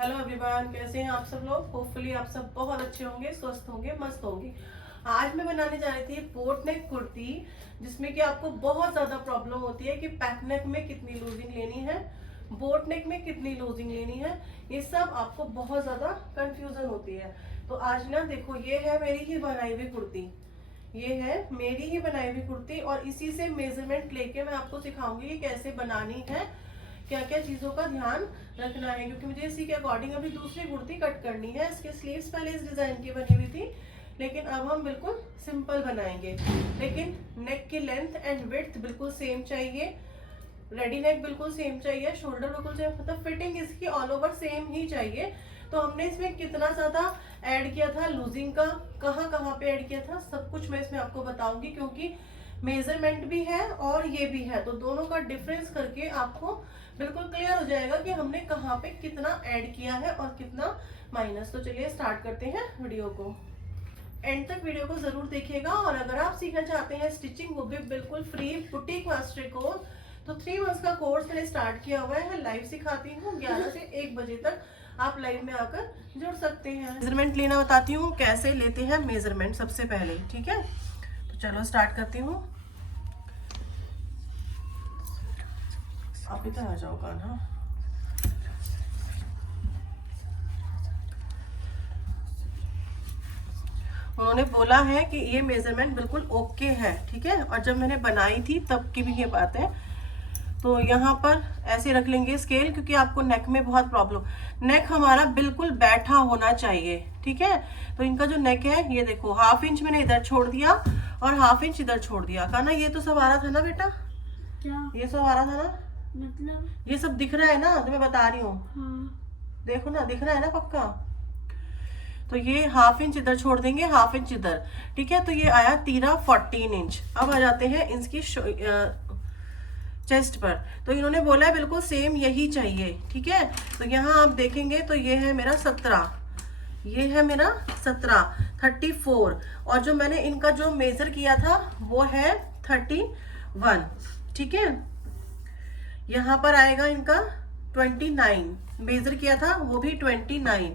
Hello everyone, कैसे हैं आप सब लोग। होपफुली आप सब बहुत अच्छे होंगे, स्वस्थ होंगे, मस्त होंगे। आज मैं बनाने जा रही थी बोट नेक कुर्ती, जिसमें कि आपको बहुत ज़्यादा प्रॉब्लम होती है कि पैक नेक में कितनी लूजिंग लेनी है, बोट नेक में कितनी लूजिंग लेनी है। ये सब आपको बहुत ज़्यादा कंफ्यूजन होती है। तो आज ना देखो, ये है मेरी ही बनाई हुई कुर्ती, ये है मेरी ही बनाई हुई कुर्ती और इसी से मेजरमेंट लेके मैं आपको सिखाऊंगी कि कैसे बनानी है, क्या क्या चीज़ों का ध्यान रखना है, क्योंकि मुझे इसी के अकॉर्डिंग अभी दूसरी कुर्ती कट करनी है। इसके स्लीव्स पहले इस डिज़ाइन की बनी हुई थी, लेकिन अब हम बिल्कुल सिंपल बनाएंगे। लेकिन नेक की लेंथ एंड विड्थ बिल्कुल सेम चाहिए, रेडी नेक बिल्कुल सेम चाहिए, शोल्डर बिल्कुल सेम, मतलब फिटिंग इसकी ऑल ओवर सेम ही चाहिए। तो हमने इसमें कितना ज़्यादा ऐड किया था लूजिंग का, कहाँ कहाँ पे ऐड किया था, सब कुछ मैं इसमें आपको बताऊंगी, क्योंकि मेजरमेंट भी है और ये भी है, तो दोनों का डिफरेंस करके आपको बिल्कुल क्लियर हो जाएगा कि हमने कहाँ पे कितना ऐड किया है और कितना माइनस। तो चलिए स्टार्ट करते हैं वीडियो को। एंड तक वीडियो को जरूर देखिएगा। और अगर आप सीखना चाहते हैं स्टिचिंग, वो भी बिल्कुल फ्री बुटीक मास्टरी कोर्स, तो 3 मंथ्स का कोर्स मैंने स्टार्ट किया हुआ है। लाइव सिखाती हूँ 11 से 1 बजे तक, आप लाइव में आकर जुड़ सकते हैं। मेजरमेंट लेना बताती हूँ, कैसे लेते हैं मेजरमेंट सबसे पहले, ठीक है। तो चलो स्टार्ट करती हूँ। आप इधर आ जाओ कान्हा। उन्होंने बोला है कि ये मेजरमेंट बिल्कुल ओके है, ठीक है। और जब मैंने बनाई थी तब की भी ये बात है। तो यहाँ पर ऐसे रख लेंगे स्केल, क्योंकि आपको नेक में बहुत प्रॉब्लम, नेक हमारा बिल्कुल बैठा होना चाहिए, ठीक है। तो इनका जो नेक है, ये देखो 1/2 इंच मैंने इधर छोड़ दिया और 1/2 इंच इधर छोड़ दिया। कान्हा ये तो सब आ रहा था ना बेटा, क्या ये सब आ रहा था ना, मतलब? ये सब दिख रहा है ना, तो मैं बता रही हूँ। हाँ। देखो ना, दिख रहा है ना पक्का। तो ये 1/2 इंच इधर छोड़ देंगे, 1/2 इंच इधर, ठीक है। तो ये आया 14 इंच। अब आ जाते हैं इसकी चेस्ट पर। तो इन्होंने बोला है बिल्कुल सेम यही चाहिए, ठीक है। तो यहाँ आप देखेंगे तो ये है मेरा 17, ये है मेरा 17, 34, और जो मैंने इनका जो मेजर किया था वो है 31, ठीक है। यहाँ पर आएगा इनका 29, मेजर किया था वो भी 29।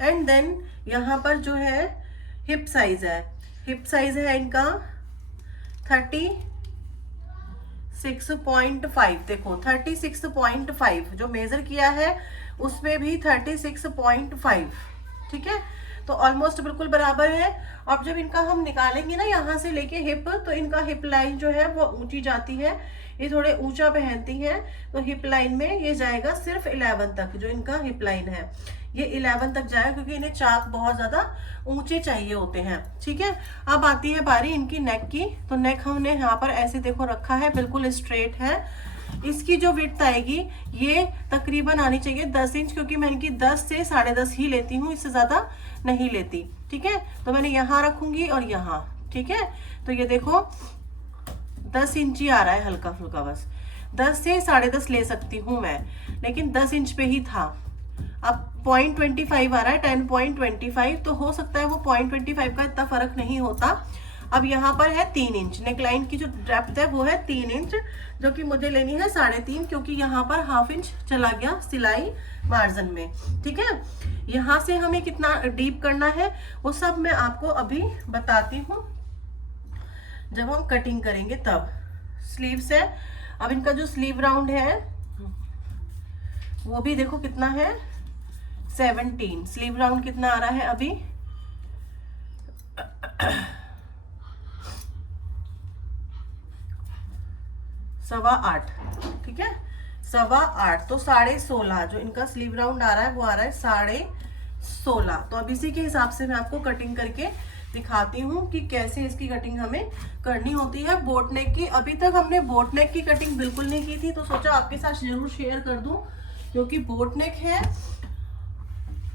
एंड देन यहाँ पर जो है हिप साइज है, हिप साइज है इनका 36.5। देखो 36.5 जो मेजर किया है उसमें भी 36.5, ठीक है। तो ऑलमोस्ट बिल्कुल बराबर है। अब जब इनका हम निकालेंगे ना यहाँ से लेके हिप, तो इनका हिप लाइन जो है वो ऊंची जाती है, ये थोड़े ऊंचा पहनती हैं, तो हिप लाइन में ये जाएगा सिर्फ 11 तक। जो इनका हिप लाइन है ये 11 तक जाएगा, क्योंकि इन्हें चाक बहुत ज्यादा ऊंचे चाहिए होते हैं, ठीक है। अब आती है बारी इनकी नेक की। तो नेक हमने यहाँ पर ऐसे देखो रखा है, बिल्कुल स्ट्रेट है। इसकी जो विड्थ आएगी ये तकरीबन आनी चाहिए 10 इंच, क्योंकि मैं इनकी 10 से 10.5 ही लेती हूँ, इससे ज्यादा नहीं लेती, ठीक है। तो मैंने यहाँ रखूंगी और यहाँ, ठीक है। तो ये देखो 10 इंच ही आ रहा है, हल्का फुल्का, बस 10 से 10.5 ले सकती हूँ मैं, लेकिन 10 इंच पे ही था। अब 0.25 आ रहा है, 10.25, तो हो सकता है वो 0.25 का इतना फर्क नहीं होता। अब यहाँ पर है 3 इंच, नेकलाइन की जो डेप्थ है वो है 3 इंच, जो कि मुझे लेनी है 3.5, क्योंकि यहाँ पर 1/2 इंच चला गया सिलाई मार्जिन में, ठीक है। यहाँ से हमें कितना डीप करना है वो सब मैं आपको अभी बताती हूँ, जब हम कटिंग करेंगे तब। स्लीव्स है, अब इनका जो स्लीव राउंड है वो भी देखो कितना है, 17। स्लीव राउंड कितना आ रहा है अभी, 8.25, ठीक है, 8.25। तो 16.5 जो इनका स्लीव राउंड आ रहा है वो आ रहा है 16.5। तो अब इसी के हिसाब से मैं आपको कटिंग करके दिखाती हूँ कि कैसे इसकी कटिंग हमें करनी होती है बोट नेक की। अभी तक हमने बोट नेक की कटिंग बिल्कुल नहीं की थी, तो सोचा आपके साथ जरूर शेयर कर दूं, क्योंकि बोट नेक है,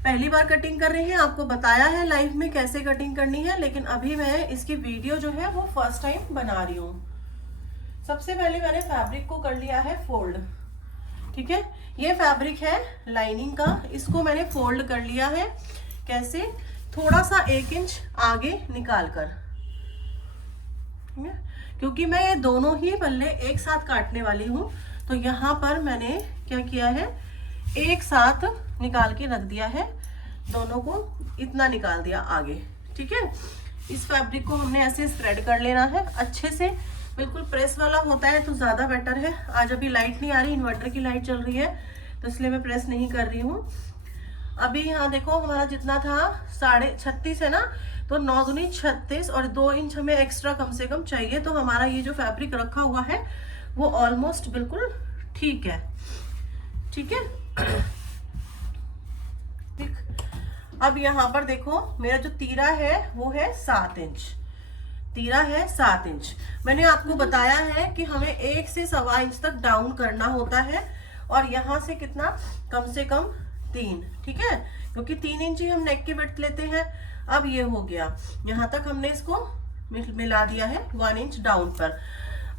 पहली बार कटिंग कर रहे हैं। आपको बताया है लाइव में कैसे कटिंग करनी है, लेकिन अभी मैं इसकी वीडियो जो है वो फर्स्ट टाइम बना रही हूँ। सबसे पहले मैंने फैब्रिक को कर लिया है फोल्ड, ठीक है। ये फैब्रिक है लाइनिंग का, इसको मैंने फोल्ड कर लिया है। कैसे, थोड़ा सा 1 इंच आगे निकाल कर, क्योंकि मैं ये दोनों ही पल्ले एक साथ काटने वाली हूँ। तो यहाँ पर मैंने क्या किया है, एक साथ निकाल के रख दिया है, दोनों को इतना निकाल दिया आगे। ठीक है, इस फैब्रिक को हमने ऐसे स्प्रेड कर लेना है अच्छे से, बिल्कुल प्रेस वाला होता है तो ज़्यादा बेटर है। आज अभी लाइट नहीं आ रही, इन्वर्टर की लाइट चल रही है तो इसलिए मैं प्रेस नहीं कर रही हूँ। अभी यहाँ देखो हमारा जितना था 36.5 है ना, तो 9 दूनी 36 और 2 इंच हमें एक्स्ट्रा कम से कम चाहिए। तो हमारा ये जो फैब्रिक रखा हुआ है वो ऑलमोस्ट बिल्कुल ठीक है। ठीक है, ठीक। अब यहाँ पर देखो मेरा जो तीरा है वो है 7 इंच, तीरा है 7 इंच। मैंने आपको बताया है कि हमें 1 से 1.25 इंच तक डाउन करना होता है, और यहाँ से कितना, कम से कम 3। ठीक है, क्योंकि 3 इंच ही हम नेक की विड्थ लेते हैं। अब ये हो गया, यहाँ तक हमने इसको मिला दिया है 1 इंच डाउन पर।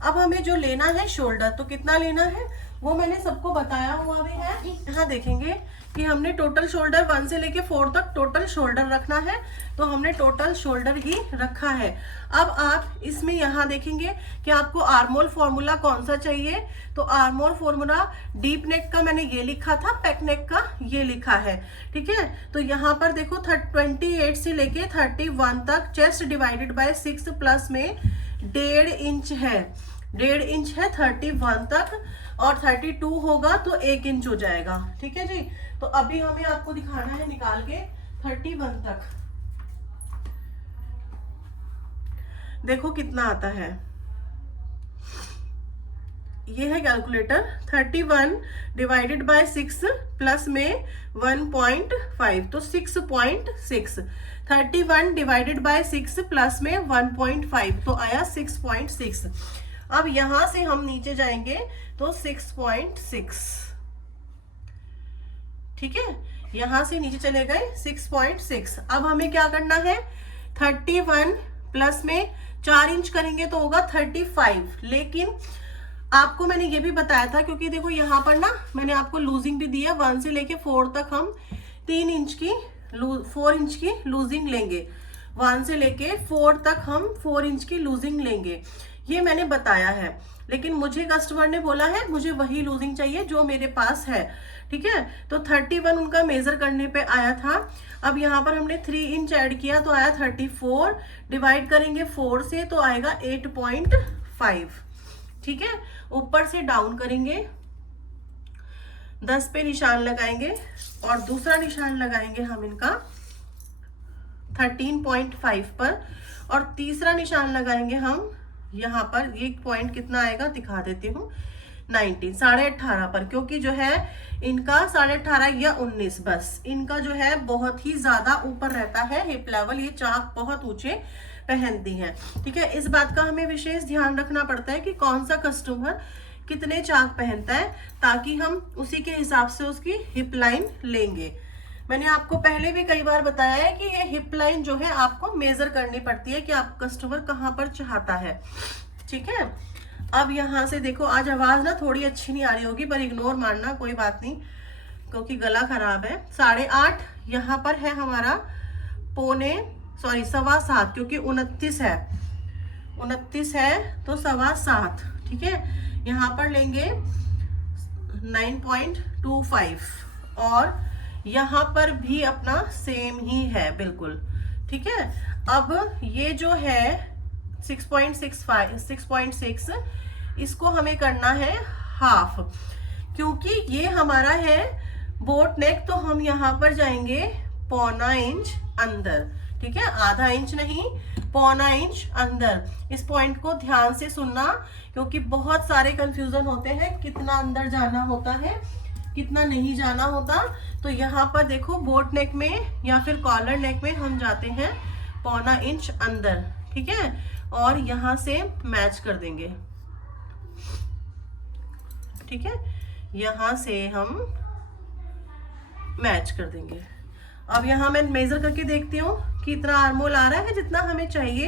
अब हमें जो लेना है शोल्डर, तो कितना लेना है वो मैंने सबको बताया हुआ भी है। यहाँ देखेंगे कि हमने टोटल शोल्डर 1 से लेके 4 तक टोटल शोल्डर रखना है, तो हमने टोटल शोल्डर ही रखा है। अब आप इसमें यहाँ देखेंगे कि आपको आर्मोल फॉर्मूला कौन सा चाहिए, तो आर्मोल फॉर्मूला डीप नेक का मैंने ये लिखा था, पैक नेक का ये लिखा है। ठीक है, तो यहाँ पर देखो 28 से लेके 31 तक चेस्ट डिवाइडेड बाय 6 प्लस में 1.5 इंच है, 1.5 इंच है 31 तक, और 32 होगा तो 1 इंच हो जाएगा। ठीक है जी, तो अभी हमें आपको दिखाना है निकाल के 31 तक। देखो कितना आता है, ये है कैलकुलेटर। 31 डिवाइडेड बाय 6 प्लस में 1.5 तो 6.6। 31 डिवाइडेड बाय 6 प्लस में 1.5 तो आया 6.6। अब यहां से हम नीचे जाएंगे तो 6.6। ठीक है, यहां से नीचे चले गए 6.6। अब हमें क्या करना है, 31 प्लस में 4 इंच करेंगे तो होगा 35। लेकिन आपको मैंने ये भी बताया था, क्योंकि देखो यहाँ पर ना मैंने आपको लूजिंग भी दी है, 1 से लेके 4 तक हम 4 इंच की लूजिंग लेंगे। 1 से लेके 4 तक हम 4 इंच की लूजिंग लेंगे, ये मैंने बताया है। लेकिन मुझे कस्टमर ने बोला है मुझे वही लूजिंग चाहिए जो मेरे पास है। ठीक है, तो 31 उनका मेजर करने पे आया था। अब यहाँ पर हमने 3 इंच ऐड किया तो आया 34, डिवाइड करेंगे 4 से तो आएगा 8.5। ठीक है, ऊपर से डाउन करेंगे, 10 पे निशान लगाएंगे और दूसरा निशान लगाएंगे हम इनका 13.5 पर, और तीसरा निशान लगाएंगे हम यहाँ पर, ये पॉइंट कितना आएगा दिखा देती हूँ, 19 18.5 पर, क्योंकि जो है इनका 18.5 या 19 बस, इनका जो है बहुत ही ज्यादा ऊपर रहता है हिप लेवल, ये चाक बहुत ऊंचे पहनती हैं। ठीक है, इस बात का हमें विशेष ध्यान रखना पड़ता है कि कौन सा कस्टमर कितने चाक पहनता है, ताकि हम उसी के हिसाब से उसकी हिप लाइन लेंगे। मैंने आपको पहले भी कई बार बताया है कि ये हिप लाइन जो है आपको मेजर करनी पड़ती है कि आप कस्टमर कहाँ पर चाहता है। ठीक है, अब यहाँ से देखो, आज आवाज ना थोड़ी अच्छी नहीं आ रही होगी पर इग्नोर मारना, कोई बात नहीं, क्योंकि गला खराब है। 8.5 यहाँ पर है हमारा, 7.25, क्योंकि 29 है, 29 है तो 7.25। ठीक है, यहाँ पर लेंगे 9.25, और यहाँ पर भी अपना सेम ही है बिल्कुल। ठीक है, अब ये जो है 6.6, इसको हमें करना है हाफ, क्योंकि ये हमारा है बोट नेक, तो हम यहाँ पर जाएंगे 1.25 इंच अंदर। ठीक है, आधा इंच नहीं, 1.25 इंच अंदर। इस पॉइंट को ध्यान से सुनना, क्योंकि बहुत सारे कंफ्यूजन होते हैं, कितना अंदर जाना होता है कितना नहीं जाना होता। तो यहाँ पर देखो बोट नेक में या फिर कॉलर नेक में हम जाते हैं 1.25 इंच अंदर। ठीक है, और यहाँ से मैच कर देंगे। ठीक है, यहाँ से हम मैच कर देंगे। अब यहाँ मैं मेजर करके देखती हूँ कि इतना आर्मोल आ रहा है जितना हमें चाहिए,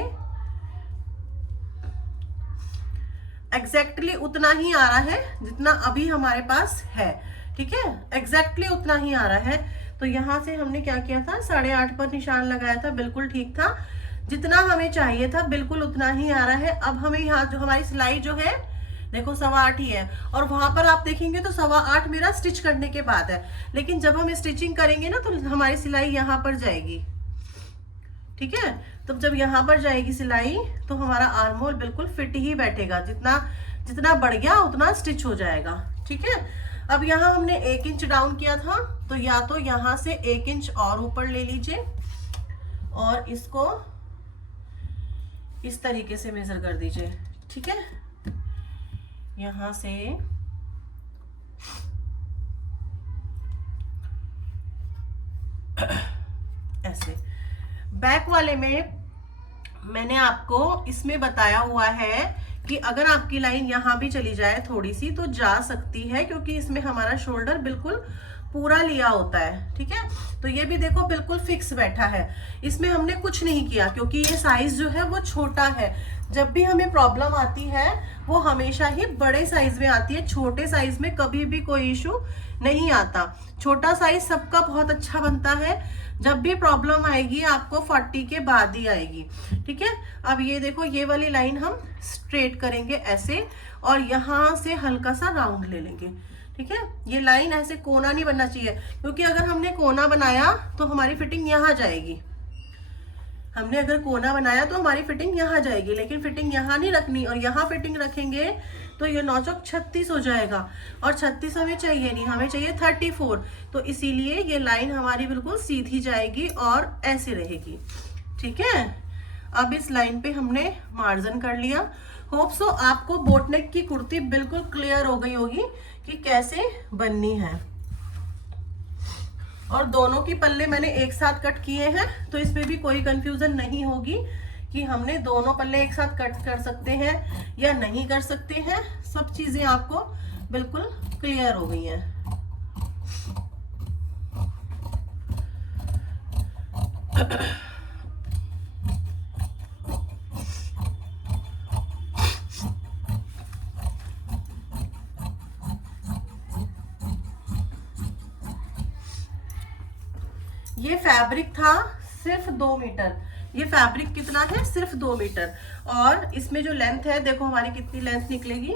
एग्जैक्टली उतना ही आ रहा है जितना अभी हमारे पास है। ठीक है, एग्जैक्टली उतना ही आ रहा है। तो यहाँ से हमने क्या किया था, 8.5 पर निशान लगाया था, बिल्कुल ठीक था, जितना हमें चाहिए था बिल्कुल उतना ही आ रहा है। अब हमें यहाँ जो हमारी सिलाई जो है देखो 8.25 ही है, और वहां पर आप देखेंगे तो 8.25 मेरा स्टिच करने के बाद है। लेकिन जब हम स्टिचिंग करेंगे ना तो हमारी सिलाई यहाँ पर जाएगी, ठीक है। तो जब यहाँ पर जाएगी सिलाई तो हमारा आर्म होल बिल्कुल फिट ही बैठेगा, जितना जितना बढ़ गया उतना स्टिच हो जाएगा, ठीक है। अब यहाँ हमने 1 इंच डाउन किया था, तो या तो यहाँ से 1 इंच और ऊपर ले लीजिए और इसको इस तरीके से मेजर कर दीजिए, ठीक है। यहाँ से ऐसे। बैक वाले में मैंने आपको इसमें बताया हुआ है कि अगर आपकी लाइन यहाँ भी चली जाए थोड़ी सी तो जा सकती है, क्योंकि इसमें हमारा शोल्डर बिल्कुल पूरा लिया होता है, ठीक है। तो ये भी देखो बिल्कुल फिक्स बैठा है, इसमें हमने कुछ नहीं किया, क्योंकि ये साइज जो है वो छोटा है। जब भी हमें प्रॉब्लम आती है वो हमेशा ही बड़े साइज में आती है, छोटे साइज में कभी भी कोई इशू नहीं आता। छोटा साइज सबका बहुत अच्छा बनता है, जब भी प्रॉब्लम आएगी आपको 40 के बाद ही आएगी, ठीक है। अब ये देखो ये वाली लाइन हम स्ट्रेट करेंगे ऐसे, और यहाँ से हल्का सा राउंड ले लेंगे, ठीक है। ये लाइन ऐसे कोना नहीं बनना चाहिए, क्योंकि अगर हमने कोना बनाया तो हमारी फिटिंग यहाँ जाएगी। हमने अगर कोना बनाया तो हमारी फिटिंग यहाँ जाएगी, लेकिन फिटिंग यहाँ नहीं रखनी, और यहाँ फिटिंग रखेंगे तो ये 9 चौक 36 हो जाएगा, और 36 हमें चाहिए नहीं, हमें चाहिए 34। तो इसीलिए ये लाइन हमारी बिल्कुल सीधी जाएगी और ऐसे रहेगी, ठीक है। अब इस लाइन पे हमने मार्जिन कर लिया। होप सो आपको बोट नेक की कुर्ती बिल्कुल क्लियर हो गई होगी कि कैसे बननी है। और दोनों की पल्ले मैंने एक साथ कट किए हैं, तो इसमें भी कोई कंफ्यूजन नहीं होगी कि हमने दोनों पल्ले एक साथ कट कर सकते हैं या नहीं कर सकते हैं। सब चीजें आपको बिल्कुल क्लियर हो गई हैं। ये फैब्रिक था सिर्फ 2 मीटर। ये फैब्रिक कितना है? सिर्फ 2 मीटर। और इसमें जो लेंथ है देखो हमारी कितनी लेंथ निकलेगी,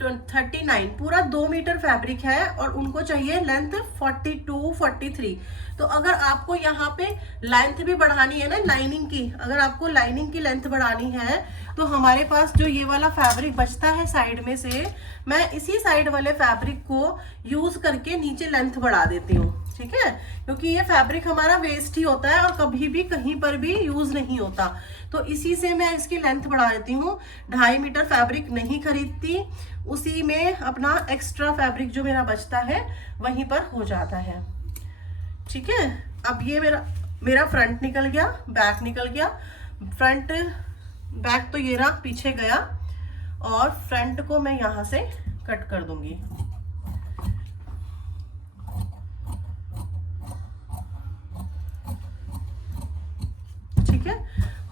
39। पूरा 2 मीटर फैब्रिक है और उनको चाहिए लेंथ 42 43। तो अगर आपको यहाँ पे लेंथ भी बढ़ानी है ना लाइनिंग की, अगर आपको लाइनिंग की लेंथ बढ़ानी है तो हमारे पास जो ये वाला फैब्रिक बचता है साइड में से, मैं इसी साइड वाले फैब्रिक को यूज करके नीचे लेंथ बढ़ा देती हूँ, ठीक है। क्योंकि ये फैब्रिक हमारा वेस्ट ही होता है और कभी भी कहीं पर भी यूज नहीं होता, तो इसी से मैं इसकी लेंथ बढ़ा देती हूँ। 2.5 मीटर फैब्रिक नहीं खरीदती, उसी में अपना एक्स्ट्रा फैब्रिक जो मेरा बचता है वहीं पर हो जाता है, ठीक है। अब ये मेरा फ्रंट निकल गया, बैक निकल गया। फ्रंट बैक तो ये रहा पीछे गया, और फ्रंट को मैं यहाँ से कट कर दूंगी। ठीक है,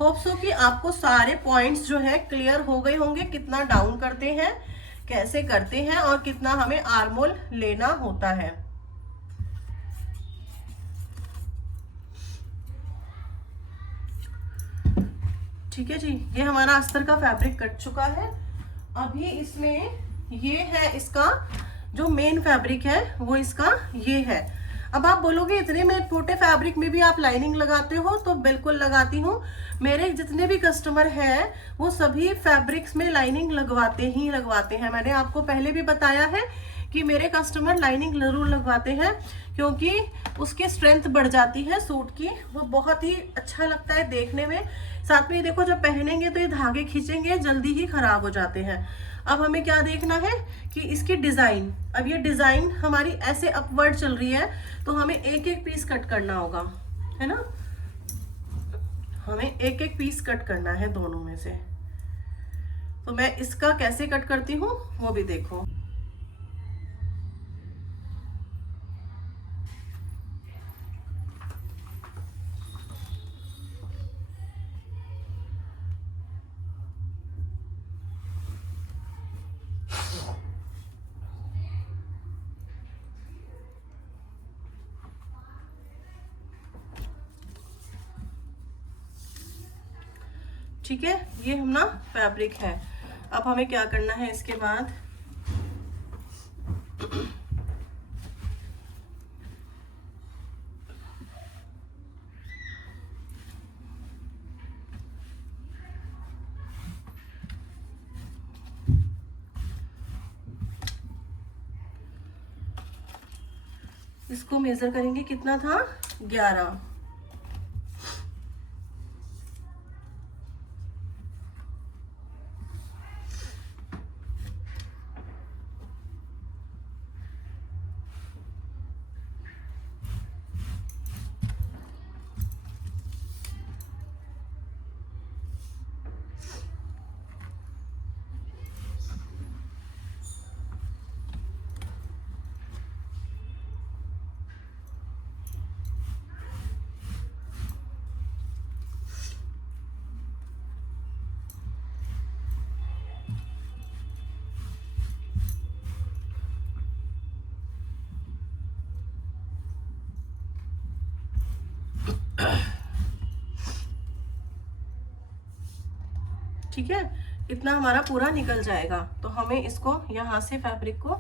होप सो कि आपको सारे पॉइंट्स जो है क्लियर हो गए होंगे, कितना डाउन करते हैं, कैसे करते हैं और कितना हमें आर्मोल लेना होता है। ठीक है जी, ये हमारा अस्तर का फैब्रिक कट चुका है। अभी इसमें ये है, इसका जो मेन फैब्रिक है वो इसका ये है। अब आप बोलोगे इतने में छोटे फैब्रिक में भी आप लाइनिंग लगाते हो? तो बिल्कुल लगाती हूँ। मेरे जितने भी कस्टमर हैं वो सभी फैब्रिक्स में लाइनिंग लगवाते ही लगवाते हैं। मैंने आपको पहले भी बताया है कि मेरे कस्टमर लाइनिंग जरूर लगवाते हैं, क्योंकि उसकी स्ट्रेंथ बढ़ जाती है सूट की, वो बहुत ही अच्छा लगता है देखने में। साथ में ये देखो जब पहनेंगे तो ये धागे खींचेंगे जल्दी ही खराब हो जाते हैं। अब हमें क्या देखना है कि इसकी डिजाइन, अब ये डिजाइन हमारी ऐसे अपवर्ड चल रही है तो हमें एक एक पीस कट करना होगा, है ना। हमें एक एक पीस कट करना है दोनों में से। तो मैं इसका कैसे कट करती हूँ वो भी देखो। ठीक है, ये हमारा फैब्रिक है। अब हमें क्या करना है इसके बाद, इसको मेजर करेंगे, कितना था 11। ठीक है, इतना हमारा पूरा निकल जाएगा। तो हमें इसको यहाँ से फैब्रिक को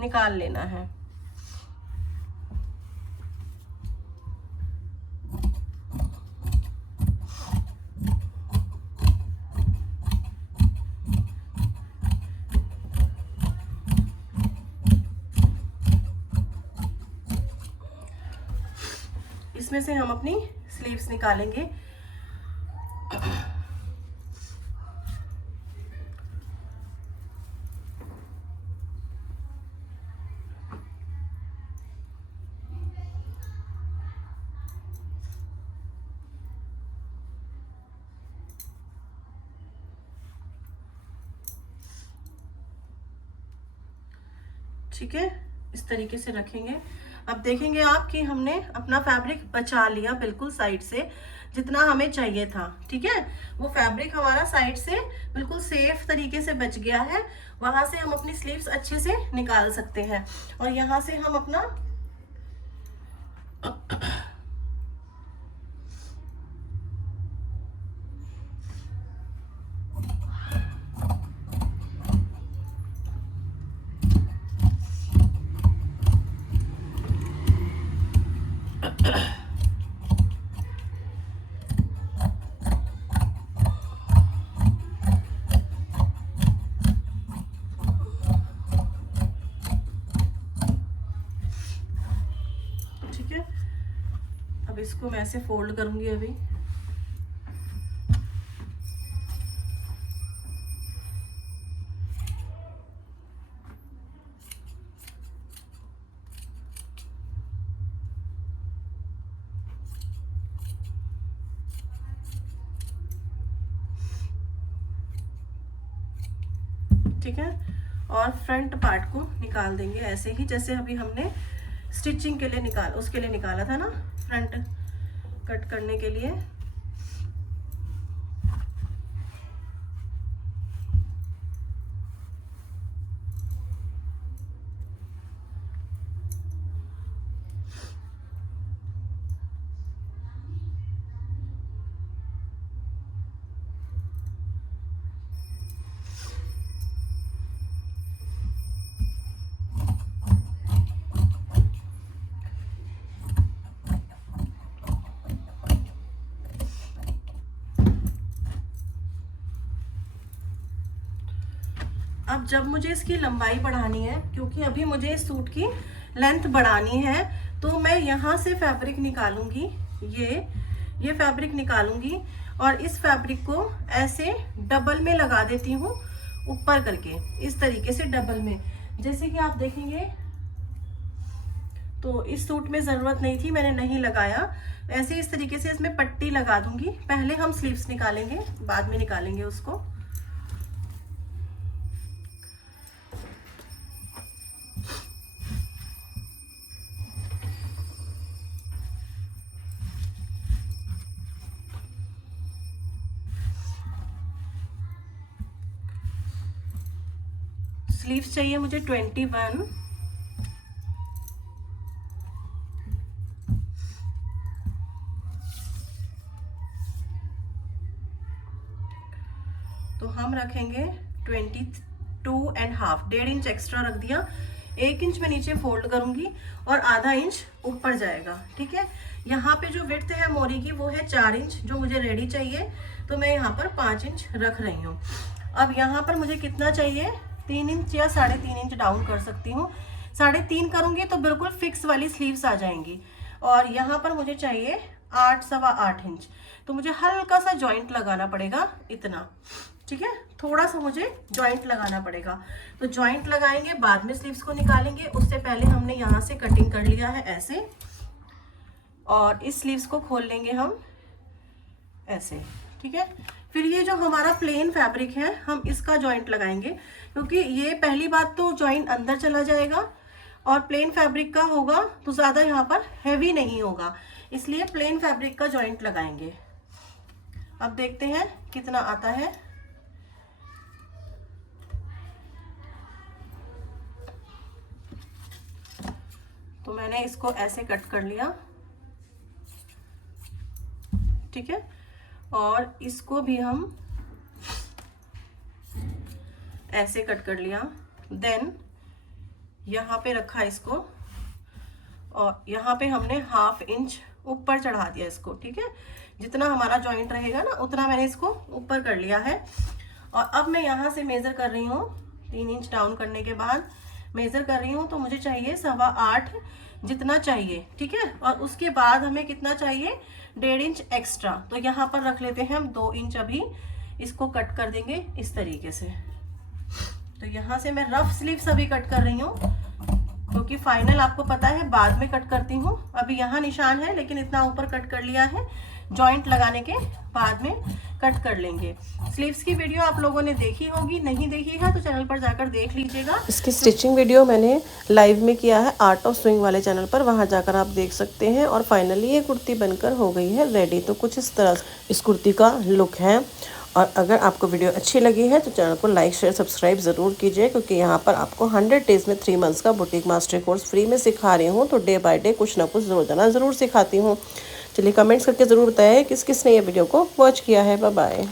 निकाल लेना है। इसमें से हम अपनी स्लीव्स निकालेंगे। ठीक है, इस तरीके से रखेंगे। अब देखेंगे आप कि हमने अपना फैब्रिक बचा लिया बिल्कुल साइड से, जितना हमें चाहिए था। ठीक है, वो फैब्रिक हमारा साइड से बिल्कुल सेफ तरीके से बच गया है। वहां से हम अपनी स्लीव्स अच्छे से निकाल सकते हैं। और यहाँ से हम अपना अब इसको मैं ऐसे फोल्ड करूंगी अभी। ठीक है, और फ्रंट पार्ट को निकाल देंगे ऐसे ही, जैसे अभी हमने स्टिचिंग के लिए उसके लिए निकाला था ना, फ्रंट कट करने के लिए। अब जब मुझे इसकी लंबाई बढ़ानी है, क्योंकि अभी मुझे इस सूट की लेंथ बढ़ानी है, तो मैं यहाँ से फैब्रिक निकालूंगी, ये फैब्रिक निकालूंगी और इस फैब्रिक को ऐसे डबल में लगा देती हूँ, ऊपर करके इस तरीके से डबल में। जैसे कि आप देखेंगे, तो इस सूट में ज़रूरत नहीं थी, मैंने नहीं लगाया। ऐसे इस तरीके से इसमें पट्टी लगा दूंगी। पहले हम स्लीव्स निकालेंगे, बाद में निकालेंगे उसको। स्लीव्स चाहिए मुझे 21। तो हम रखेंगे 22.5, 1.5 इंच एक्स्ट्रा रख दिया। 1 इंच में नीचे फोल्ड करूंगी और आधा इंच ऊपर जाएगा, ठीक है। यहाँ पे जो विड्थ है मोरी की वो है 4 इंच, जो मुझे रेडी चाहिए, तो मैं यहाँ पर 5 इंच रख रही हूँ। अब यहाँ पर मुझे कितना चाहिए, 3 इंच या 3.5 इंच डाउन कर सकती हूँ। 3.5 करूँगी तो बिल्कुल फिक्स वाली स्लीव्स आ जाएंगी। और यहाँ पर मुझे चाहिए 8, 8.25 इंच, तो मुझे हल्का सा जॉइंट लगाना पड़ेगा, इतना, ठीक है। थोड़ा सा मुझे जॉइंट लगाना पड़ेगा, तो जॉइंट लगाएंगे, बाद में स्लीव्स को निकालेंगे। उससे पहले हमने यहाँ से कटिंग कर लिया है ऐसे, और इस स्लीव्स को खोल लेंगे हम ऐसे, ठीक है। फिर ये जो हमारा प्लेन फैब्रिक है, हम इसका जॉइंट लगाएंगे, क्योंकि ये पहली बात तो जॉइंट अंदर चला जाएगा, और प्लेन फैब्रिक का होगा तो ज़्यादा यहाँ पर हैवी नहीं होगा, इसलिए प्लेन फैब्रिक का जॉइंट लगाएंगे। अब देखते हैं कितना आता है। तो मैंने इसको ऐसे कट कर लिया, ठीक है, और इसको भी हम ऐसे कट कर लिया। देन यहाँ पे रखा इसको, और यहाँ पे हमने 1/2 इंच ऊपर चढ़ा दिया इसको, ठीक है। जितना हमारा जॉइंट रहेगा ना, उतना मैंने इसको ऊपर कर लिया है। और अब मैं यहाँ से मेज़र कर रही हूँ, 3 इंच डाउन करने के बाद मेज़र कर रही हूँ, तो मुझे चाहिए 8.25 जितना चाहिए, ठीक है। और उसके बाद हमें कितना चाहिए, 1.5 इंच एक्स्ट्रा, तो यहाँ पर रख लेते हैं हम 2 इंच। अभी इसको कट कर देंगे इस तरीके से। तो यहाँ से मैं रफ स्लीव्स अभी कट कर रही हूँ, क्योंकि फाइनल आपको पता है बाद में कट करती हूँ। अभी यहाँ निशान है, लेकिन इतना ऊपर कट कर लिया है, जॉइंट लगाने के बाद में कट कर लेंगे। स्लीव्स की वीडियो आप लोगों ने देखी होगी, नहीं देखी है तो चैनल पर जाकर देख लीजिएगा। इसकी स्टिचिंग वीडियो मैंने लाइव में किया है आर्ट ऑफ स्विंग वाले चैनल पर, वहां जाकर आप देख सकते हैं। और फाइनली ये कुर्ती बनकर हो गई है रेडी। तो कुछ इस तरह इस कुर्ती का लुक है। और अगर आपको वीडियो अच्छी लगी है तो चैनल को लाइक शेयर सब्सक्राइब ज़रूर कीजिए, क्योंकि यहाँ पर आपको 100 डेज़ में 3 मंथ्स का बुटीक मास्टर कोर्स फ्री में सिखा रही हूँ। तो डे बाय डे कुछ ना कुछ रोजाना ज़रूर सिखाती हूँ। चलिए कमेंट्स करके ज़रूर बताएं किस किस ने ये वीडियो को वॉच किया है। Bye bye.